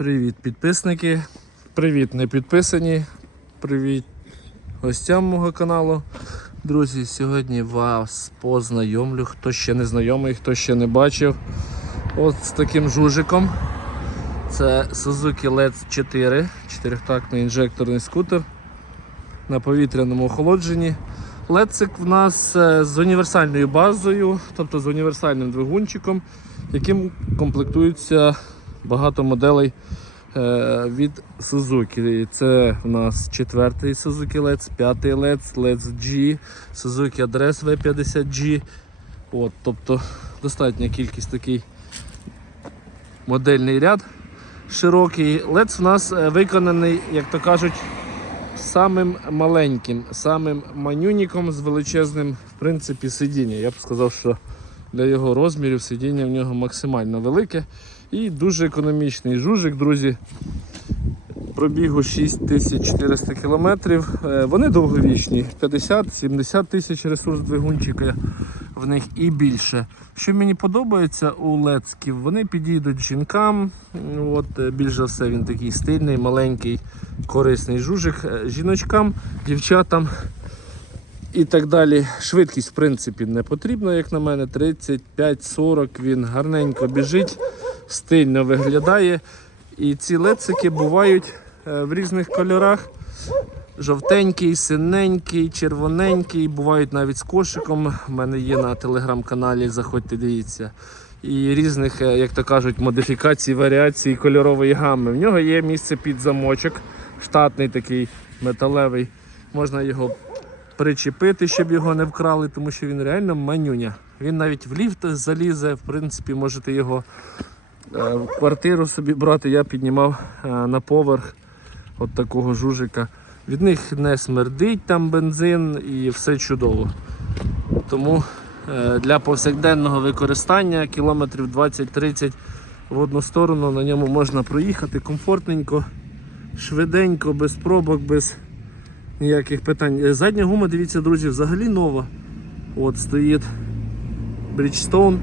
Привіт, підписники. Привіт, не підписані. Привіт гостям мого каналу. Друзі, сьогодні вас познайомлю. Хто ще не знайомий, хто ще не бачив. От з таким жужиком. Це Suzuki LED 4, чотирьохтактний інжекторний скутер на повітряному охолодженні. Лецик в нас е, з універсальною базою, тобто з універсальним двигунчиком, яким комплектується багато моделей е, від Suzuki. Це в нас четвертий Suzuki LEDS, п'ятий LEDS, LEDS G, Suzuki Address V50G. От, тобто достатня кількість такий модельний ряд широкий. LED у нас е, виконаний, як то кажуть, самим маленьким, самим манюніком з величезним в принципі сидіння. Я б сказав, що для його розмірів сидіння в нього максимально велике і дуже економічний жужик, друзі. Пробігу 6400 км. Вони довговічні, 50-70 тисяч ресурс двигунчика в них і більше. Що мені подобається у лецків, вони підійдуть жінкам. От, е, більш за все він такий стильний, маленький, корисний жужик. Е, Жіночкам, дівчатам і так далі. Швидкість, в принципі, не потрібна, як на мене. 35-40 він гарненько біжить, стильно виглядає. І ці лецики бувають е, в різних кольорах. Жовтенький, синенький, червоненький, бувають навіть з кошиком. У мене є на телеграм-каналі, заходьте, дивіться. І різних, е, як то кажуть, модифікацій, варіацій кольорової гами. В нього є місце під замочок, штатний такий металевий. Можна його причепити, щоб його не вкрали, тому що він реально манюня. Він навіть в ліфт залізе, в принципі, можете його квартиру собі брати. Я піднімав е, на поверх от такого жужика. Від них не смердить там бензин і все чудово. Тому е, для повсякденного використання кілометрів 20-30 в одну сторону на ньому можна проїхати комфортненько, швиденько, без пробок, без ніяких питань. Е, Задня гума, дивіться, друзі, взагалі нова. От стоїть Bridgestone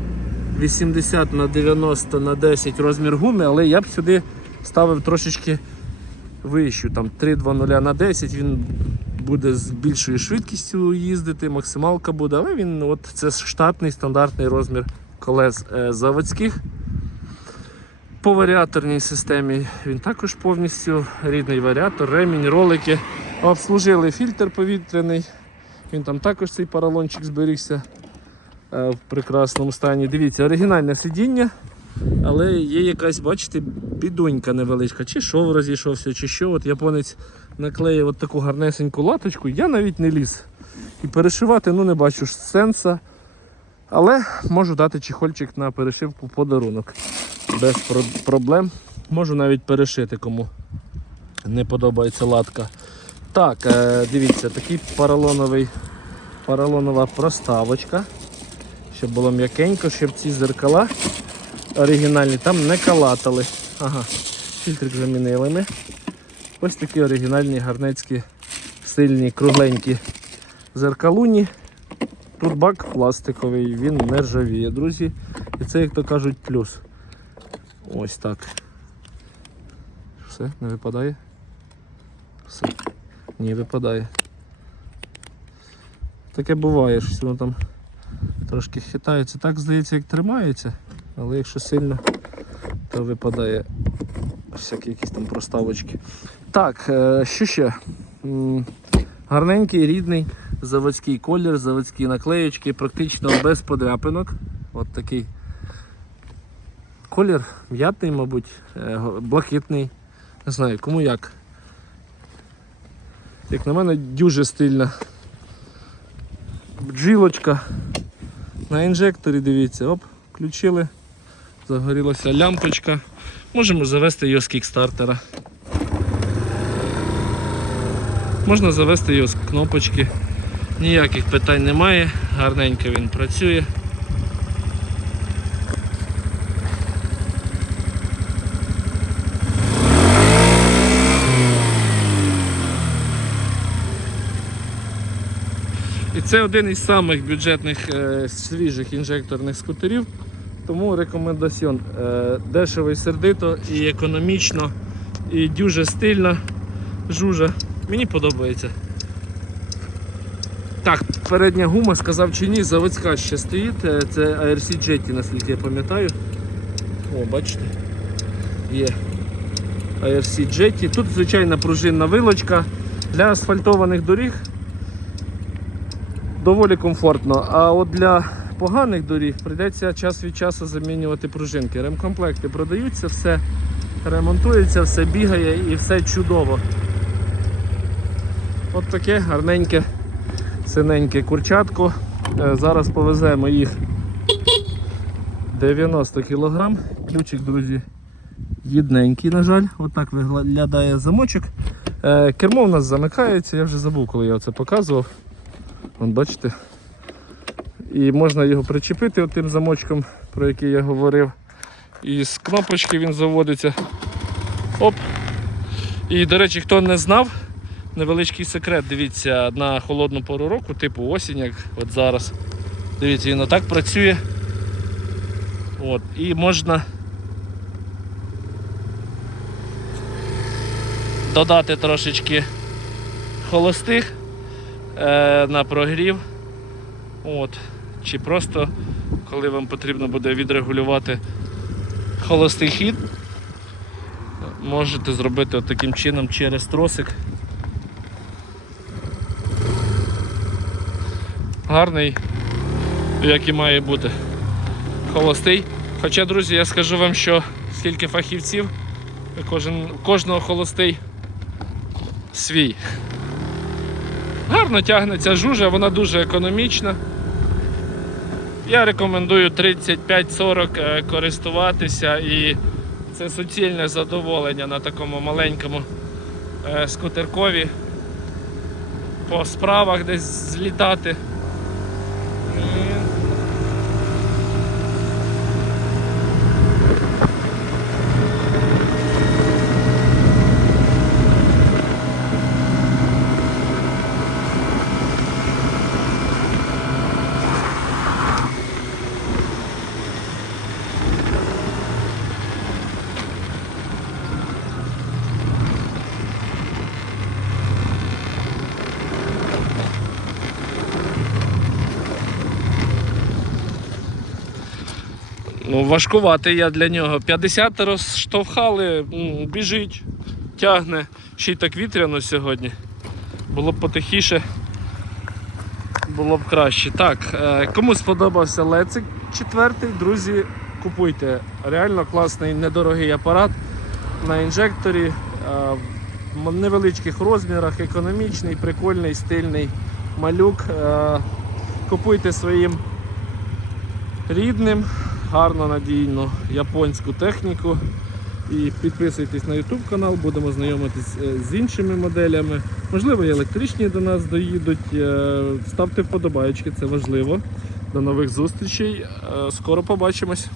80 на 90 на 10 розмір гуми, але я б сюди ставив трошечки вищу, там 3.2.0 на 10, він буде з більшою швидкістю їздити, максималка буде, але він от це штатний стандартний розмір колес е, заводських. По варіаторній системі він також повністю рідний варіатор, ремінь, ролики. Обслужили фільтр повітряний. Він там також цей поролончик зберігся в прекрасному стані. Дивіться, оригінальне сидіння. Але є якась, бачите, бідонька невеличка, чи шов розійшовся, чи що. От японець наклеїв от таку гарнесеньку латочку, я навіть не ліз. І перешивати ну не бачу ж сенса. Але можу дати чехольчик на перешивку подарунок. Без про- проблем. Можу навіть перешити, кому не подобається латка. Так, е, дивіться, такий поролоновий, поролонова проставочка. Щоб було м'якенько, щоб ці зеркала оригінальні, там не калатали. Ага, фільтрик замінили ми. Ось такі оригінальні, гарнецькі, сильні, кругленькі зеркалуні. Тут бак пластиковий, він не ржавіє, друзі. І це, як то кажуть, плюс. Ось так. Все, не випадає? Все. Ні, випадає. Таке буває, що воно там трошки хитається. Так здається, як тримається. Але якщо сильно, то випадає всякі якісь там проставочки. Так, е, що ще? Гарненький, рідний, заводський колір, заводські наклеєчки, практично без подряпинок. От такий колір м'ятний, мабуть, е, блакитний. Не знаю, кому як. Як на мене, дуже стильна бджілочка. На інжекторі, дивіться, оп, включили загорілася лямпочка. Можемо завести його з кікстартера. Можна завести його з кнопочки. Ніяких питань немає, гарненько він працює. Це один із самих бюджетних е, свіжих інжекторних скутерів. Тому рекомендаціон. Е, Дешево і сердито, і економічно, і дуже стильно. Жужа. Мені подобається. Так, передня гума, сказав чи ні, заводська ще стоїть. Е, Це ARC Jetty, наскільки я пам'ятаю. О, бачите? Є ARC Jetty. Тут звичайна пружинна вилочка для асфальтованих доріг. Доволі комфортно. А от для поганих доріг прийдеться час від часу замінювати пружинки. Ремкомплекти продаються, все ремонтується, все бігає і все чудово. От таке гарненьке, синеньке курчатко. Е, Зараз повеземо їх 90 кг. Ключик, друзі, єдненький, на жаль. Отак виглядає замочок. Е, Кермо у нас замикається, я вже забув, коли я це показував. Вон, бачите. І можна його причепити тим замочком, про який я говорив. І з кнопочки він заводиться. Оп. І, до речі, хто не знав, невеличкий секрет, дивіться, на холодну пору року, типу осінь, як от зараз. Дивіться, він отак працює. От. І можна додати трошечки холостих е, на прогрів. От. Чи просто, коли вам потрібно буде відрегулювати холостий хід, можете зробити от таким чином через тросик. Гарний, як і має бути. Холостий. Хоча, друзі, я скажу вам, що скільки фахівців, кожен, кожного холостий свій. Гарно тягнеться жужа, вона дуже економічна. Я рекомендую 35-40 е, користуватися і це суцільне задоволення на такому маленькому е, скутеркові. По справах десь злітати. І Ну, важкуватий я для нього. 50 розштовхали, біжить, тягне. Ще й так вітряно сьогодні. Було б потихіше, було б краще. Так, е, кому сподобався Лецик четвертий, друзі, купуйте. Реально класний, недорогий апарат на інжекторі. е, В невеличких розмірах, економічний, прикольний, стильний малюк. Е, Купуйте своїм рідним, гарно надійну японську техніку. І підписуйтесь на YouTube канал, будемо знайомитись е, з іншими моделями. Можливо, і електричні до нас доїдуть. Е, Ставте вподобайки, це важливо. До нових зустрічей. Е, Скоро побачимось.